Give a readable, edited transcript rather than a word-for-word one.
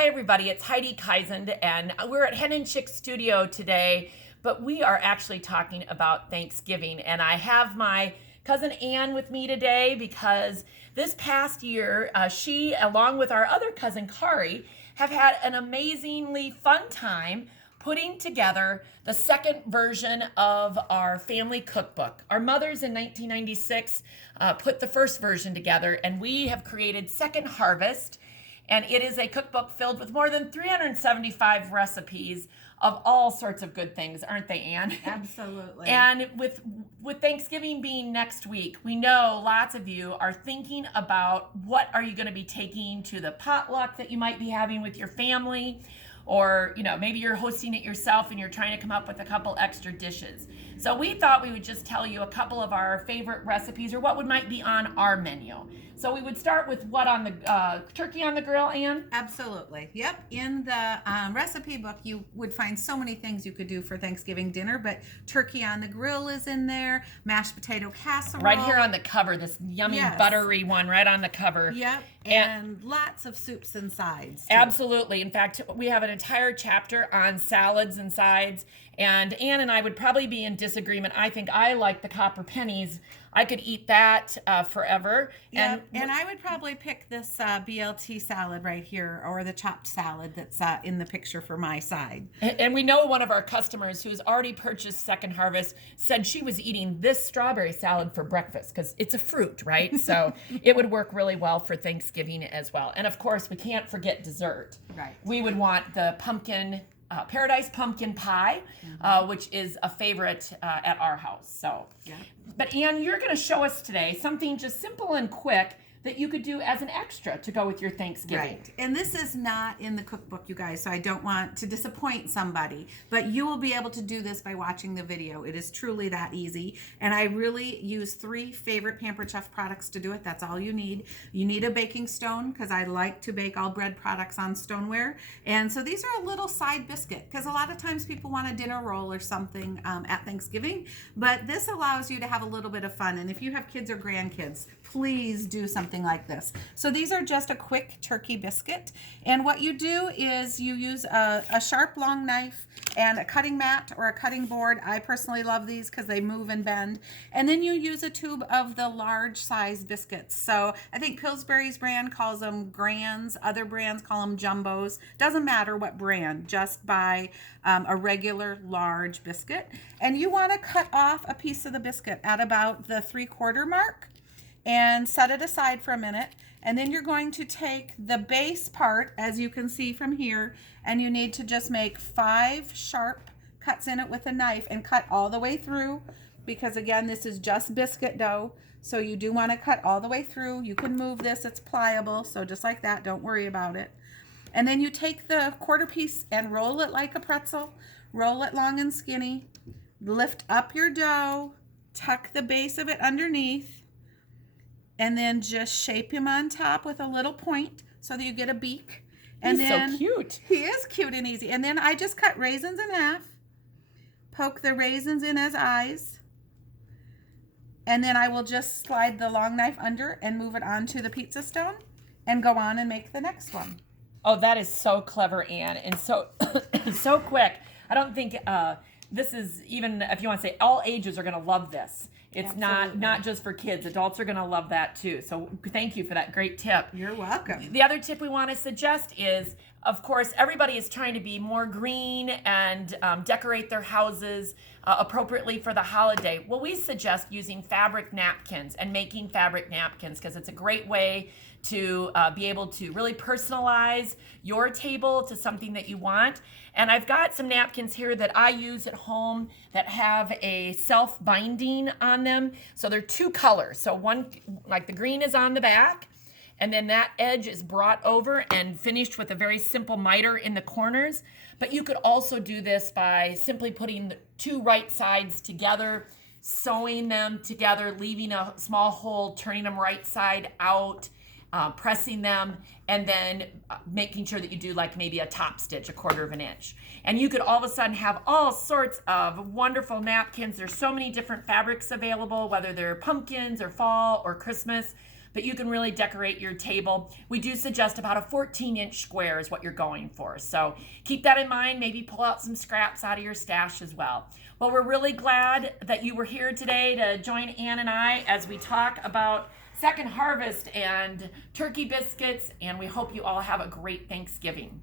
Hi everybody, it's Heidi Kaisend, and we're at Hen and Chick Studio today, but we are actually talking about Thanksgiving, and I have my cousin Ann with me today because this past year, she, along with our other cousin Kari, have had an amazingly fun time putting together the second version of our family cookbook. Our mothers in 1996 put the first version together, and we have created Second Harvest. And it is a cookbook filled with more than 375 recipes of all sorts of good things, aren't they, Ann? Absolutely. And with Thanksgiving being next week, we know lots of you are thinking about what are you going to be taking to the potluck that you might be having with your family, or maybe you're hosting it yourself and you're trying to come up with a couple extra dishes. So we thought we would just tell you a couple of our favorite recipes or what might be on our menu. So we would start with what on the turkey on the grill, Ann? Absolutely. Yep. In the recipe book, you would find so many things you could do for Thanksgiving dinner, but turkey on the grill is in there, mashed potato casserole. Right here on the cover, this yummy buttery one right on the cover. Yep. And lots of soups and sides, too. Absolutely. In fact, we have an entire chapter on salads and sides. And Ann and I would probably be in disagreement. I think I like the copper pennies. I could eat that forever. Yeah, and I would probably pick this BLT salad right here, or the chopped salad that's in the picture for my side. And we know one of our customers who's already purchased Second Harvest said she was eating this strawberry salad for breakfast because it's a fruit, right? So it would work really well for Thanksgiving as well. And of course, we can't forget dessert. Right. We would want the pumpkin Paradise pumpkin pie, which is a favorite at our house. So, But Ann, you're going to show us today something just simple and quick that you could do as an extra to go with your Thanksgiving. Right. And this is not in the cookbook, you guys, so I don't want to disappoint somebody, but you will be able to do this by watching the video. It is truly that easy. And I really use 3 favorite Pampered Chef products to do it. That's all you need. You need a baking stone, because I like to bake all bread products on stoneware. And so these are a little side biscuit, because a lot of times people want a dinner roll or something at Thanksgiving, but this allows you to have a little bit of fun. And if you have kids or grandkids, please do something like this. So these are just a quick turkey biscuit, and what you do is you use a sharp long knife and a cutting mat or a cutting board. I personally love these because they move and bend, and then you use a tube of the large size biscuits. So I think Pillsbury's brand calls them grands, other brands call them jumbos. Doesn't matter what brand, just buy a regular large biscuit, and you want to cut off a piece of the biscuit at about the 3/4 mark and set it aside for a minute. And then you're going to take the base part, as you can see from here, and you need to just make 5 sharp cuts in it with a knife and cut all the way through, because again, this is just biscuit dough, so you do want to cut all the way through. You can move this, it's pliable, so just like that, don't worry about it. And then you take the 1/4 piece and roll it like a pretzel, roll it long and skinny, lift up your dough, tuck the base of it underneath, and then just shape him on top with a little point so that you get a beak. And He's then so cute. He is cute and easy. And then I just cut raisins in half, poke the raisins in as eyes, and then I will just slide the long knife under and move it onto the pizza stone and go on and make the next one. Oh, that is so clever, Ann, and so so quick. I don't think this is, even if you want to say all ages are going to love this. It's not just for kids. Adults are going to love that too. So thank you for that great tip. You're welcome. The other tip we want to suggest is, of course, everybody is trying to be more green and decorate their houses appropriately for the holiday. Well, we suggest using fabric napkins and making fabric napkins, because it's a great way to be able to really personalize your table to something that you want. And I've got some napkins here that I use at home that have a self-binding on them. So they're 2 colors. So one, like the green is on the back, and then that edge is brought over and finished with a very simple miter in the corners. But you could also do this by simply putting the 2 right sides together, sewing them together, leaving a small hole, turning them right side out, pressing them, and then making sure that you do like maybe a top stitch, 1/4 of an inch. And you could all of a sudden have all sorts of wonderful napkins. There's so many different fabrics available, whether they're pumpkins or fall or Christmas. but you can really decorate your table. We do suggest about a 14-inch square is what you're going for. So keep that in mind. Maybe pull out some scraps out of your stash as well. Well, we're really glad that you were here today to join Ann and I as we talk about Second Harvest and turkey biscuits, and we hope you all have a great Thanksgiving.